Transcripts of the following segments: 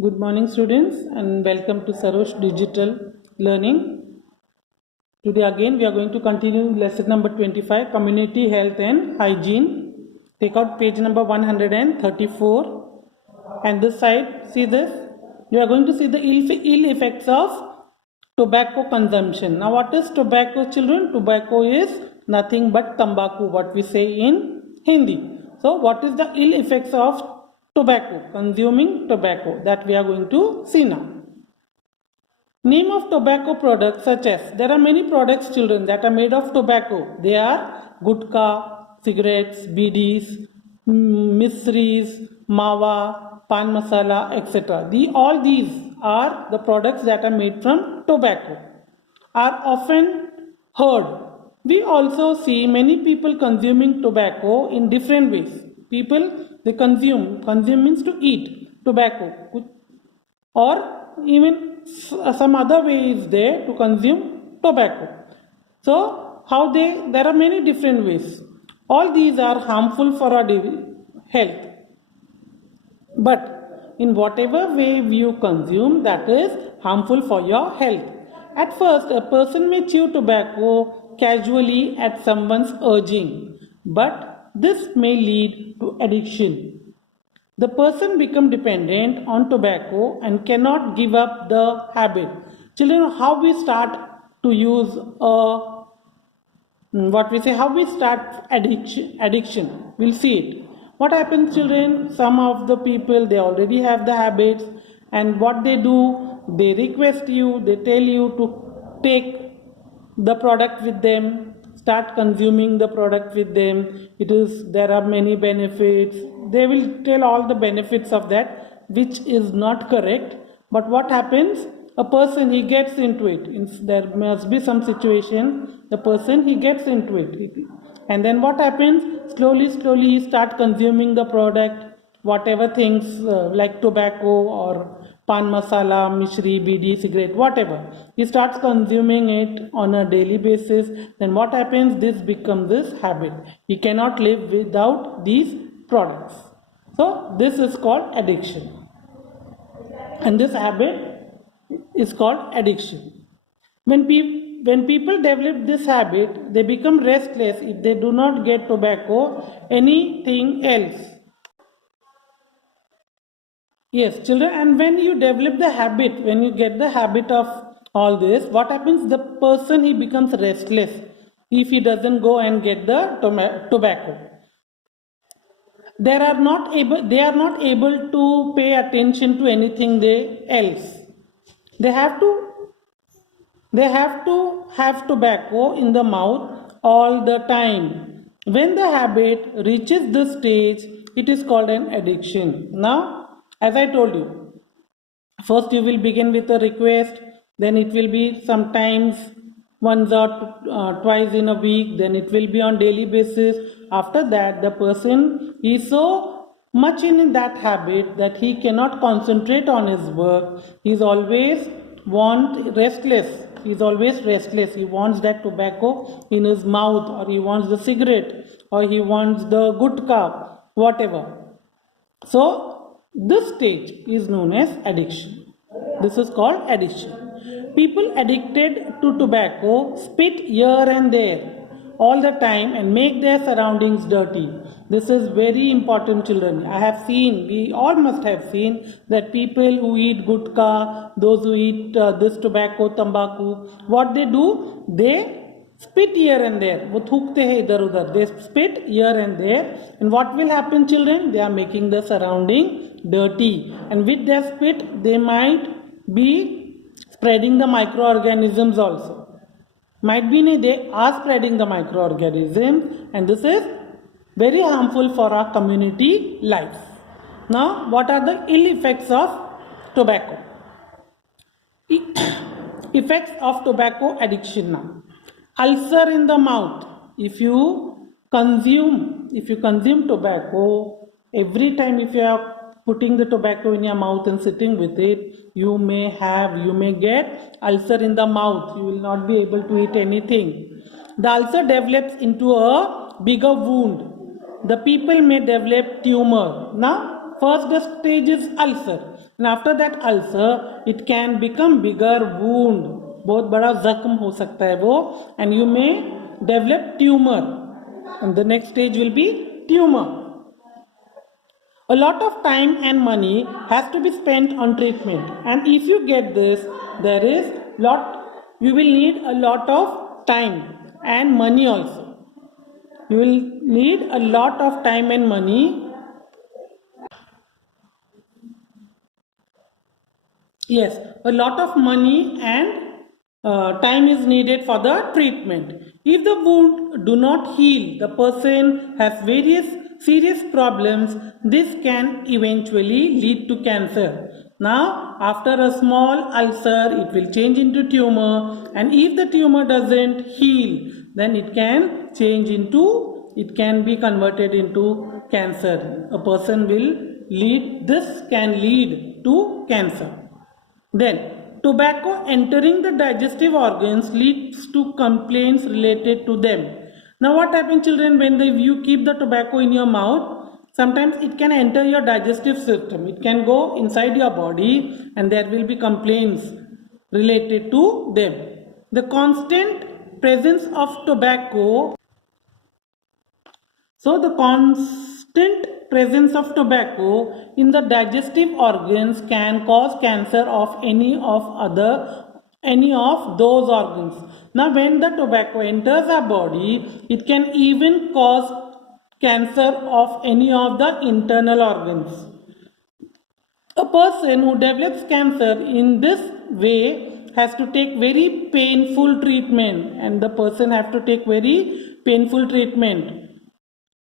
Good morning, students, and welcome to Sarosh Digital Learning. Today, again, we are going to continue lesson number 25 Community Health and Hygiene. Take out page number 134, and this side, see this. You are going to see the ill effects of tobacco consumption. Now, what is tobacco, children? Tobacco is nothing but tambaku, what we say in Hindi. So, what is the ill effects of tobacco, consuming tobacco, that we are going to see now. Name of tobacco products such as, there are many products, children, that are made of tobacco. They are gutka, cigarettes, bidis, misris, mawa, pan masala, etc. All these are the products that are made from tobacco, are often heard. We also see many people consuming tobacco in different ways. People, they consume means to eat tobacco, or even some other way is there to consume tobacco. So there are many different ways. All these are harmful for our health. But in whatever way you consume, that is harmful for your health. At first, a person may chew tobacco casually at someone's urging, but this may lead to addiction. The person becomes dependent on tobacco and cannot give up the habit. Children, how we start to use how we start addiction. We'll see it. What happens, children? Some of the people, they already have the habits, and what they do, they request you, they tell you to take the product with them, start consuming the product with them. There are many benefits. They will tell all the benefits of that, which is not correct. But what happens? A person, he gets into it. There must be some situation, the person, he gets into it. And then what happens? Slowly he start consuming the product, whatever things like tobacco or pan masala, mishri, bidi, cigarette, whatever. He starts consuming it on a daily basis. Then what happens? This becomes this habit. He cannot live without these products. So this is called addiction. And this habit is called addiction. When people develop this habit, they become restless if they do not get tobacco, anything else. Yes, children, and when you develop the habit, when you get the habit of all this, what happens? The person, he becomes restless if he doesn't go and get the tobacco. They are not able to pay attention to anything else. They have to have tobacco in the mouth all the time. When the habit reaches this stage, it is called an addiction. Now, as I told you, first you will begin with a request, then it will be sometimes once or twice in a week, then it will be on daily basis. After that, the person is so much in that habit that he cannot concentrate on his work. He is always restless. He is always restless. He wants that tobacco in his mouth, or he wants the cigarette, or he wants the gutka, whatever. So this stage is known as addiction. This is called addiction. People addicted to tobacco spit here and there all the time and make their surroundings dirty. This is very important, children. We all must have seen that people who eat gutka, those who eat this tobacco, tambaku, what they do, they spit here and there. वो थूकते हैं इधर उधर. They spit here and there. And what will happen, children? They are making the surrounding dirty. And with their spit, they might be spreading the microorganisms also. Might be they are spreading the microorganisms, and this is very harmful for our community life. Now, what are the ill effects of tobacco? Effects of tobacco addiction now. Ulcer in the mouth. If you consume tobacco, every time if you are putting the tobacco in your mouth and sitting with it, you may get ulcer in the mouth. You will not be able to eat anything. The ulcer develops into a bigger wound. The people may develop tumor. Now, first the stage is ulcer. and after that ulcer it can become bigger wound, बहुत बड़ा जख्म हो सकता है वो, and you may develop tumor, and the next stage will be tumor. A lot of time and money has to be spent on treatment, and if you get this, you will need a lot of time and money also. You will need a lot of time and money. Yes, a lot of money and time is needed for the treatment. If the wound do not heal, the person has various serious problems. This can eventually lead to cancer. Now, after a small ulcer, it will change into tumor, and if the tumor doesn't heal, then it can be converted into cancer. A person can lead to cancer. Then, tobacco entering the digestive organs leads to complaints related to them. Now, what happens, children, when you keep the tobacco in your mouth? Sometimes it can enter your digestive system. It can go inside your body, and there will be complaints related to them. The constant presence of tobacco. So, the constant presence of tobacco in the digestive organs can cause cancer of any of those organs. Now, when the tobacco enters our body, it can even cause cancer of any of the internal organs. A person who develops cancer in this way has to take very painful treatment, and the person have to take very painful treatment.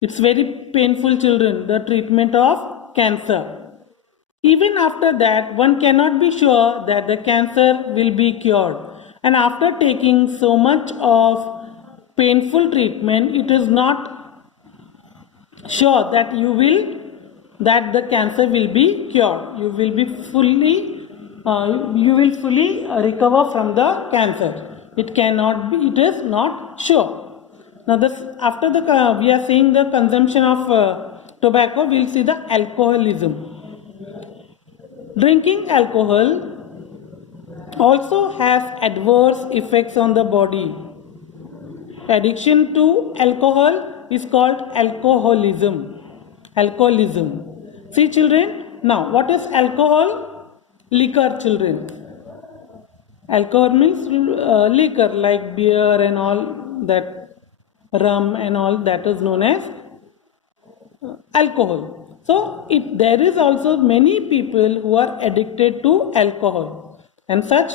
It's very painful, children, the treatment of cancer. Even after that, one cannot be sure that the cancer will be cured. And after taking so much of painful treatment, it is not sure that the cancer will be cured. You will fully recover from the cancer. It is not sure. Now, after we are seeing the consumption of tobacco, we will see the alcoholism. Drinking alcohol also has adverse effects on the body. Addiction to alcohol is called alcoholism. See, children, now what is alcohol? Liquor, children. Alcohol means liquor, like beer and all that, rum and all that is known as alcohol. So there is also many people who are addicted to alcohol, and such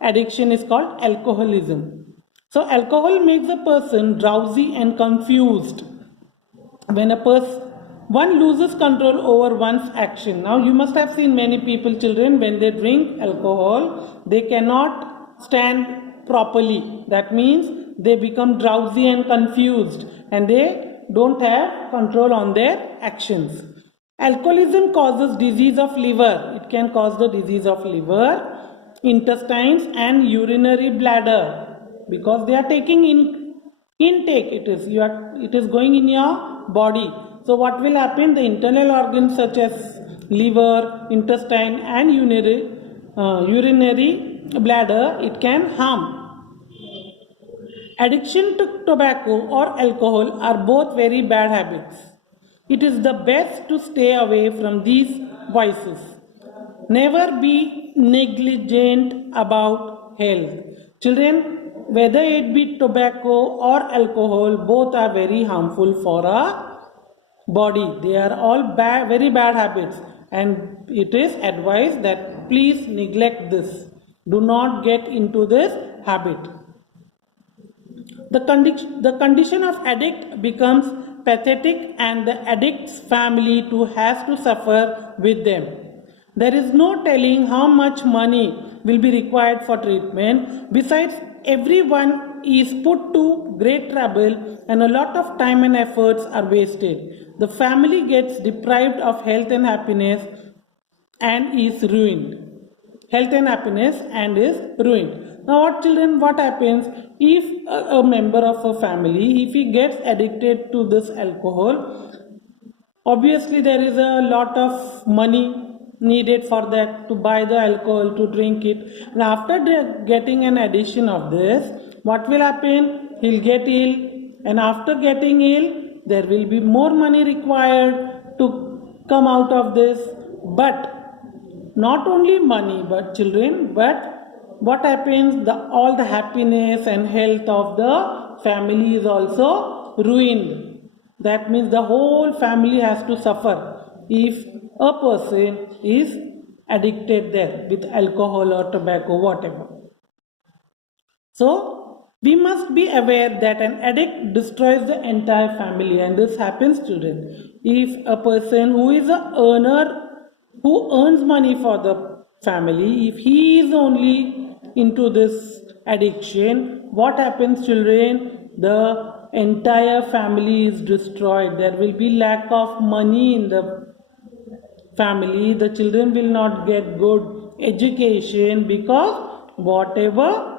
addiction is called alcoholism. So alcohol makes a person drowsy and confused. When one loses control over one's action. Now you must have seen many people, children, when they drink alcohol, they cannot stand properly. That means they become drowsy and confused, and they don't have control on their actions. Alcoholism causes disease of liver. It can cause the disease of liver, intestines and urinary bladder, because they are taking intake. It is going in your body. So what will happen? The internal organs such as liver, intestine and urinary bladder, it can harm. Addiction to tobacco or alcohol are both very bad habits. It is the best to stay away from these vices. Never be negligent about health. Children, whether it be tobacco or alcohol, both are very harmful for our body. They are all very bad habits, and it is advised that please neglect this. Do not get into this habit. The condition of addict becomes pathetic, and the addict's family too has to suffer with them. There is no telling how much money will be required for treatment. Besides, everyone is put to great trouble, and a lot of time and efforts are wasted. The family gets deprived of health and happiness and is ruined. Now what, children, what happens if a member of a family, if he gets addicted to this alcohol? Obviously there is a lot of money needed for that, to buy the alcohol, to drink it. And after getting an addition of this, what will happen? He'll get ill, and after getting ill, there will be more money required to come out of this. But not only money, but children, but what happens? All the happiness and health of the family is also ruined. That means the whole family has to suffer if a person is addicted there with alcohol or tobacco, whatever. So we must be aware that an addict destroys the entire family, and this happens, children. If a person who is a earner, who earns money for the family, if he is only into this addiction, what happens, children? The entire family is destroyed. There will be lack of money in the family. The children will not get good education, because whatever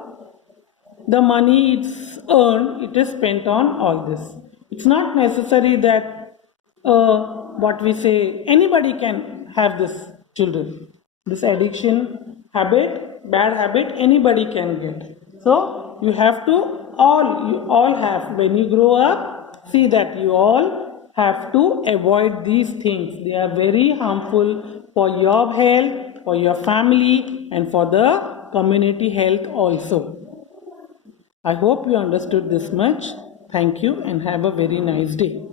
the money it's earned, it is spent on all this. It's not necessary that what we say, anybody can have this, children. This addiction habit, bad habit, anybody can get. So you have to, you all have, when you grow up, see that you all have to avoid these things. They are very harmful for your health, for your family, and for the community health also. I hope you understood this much. Thank you and have a very nice day.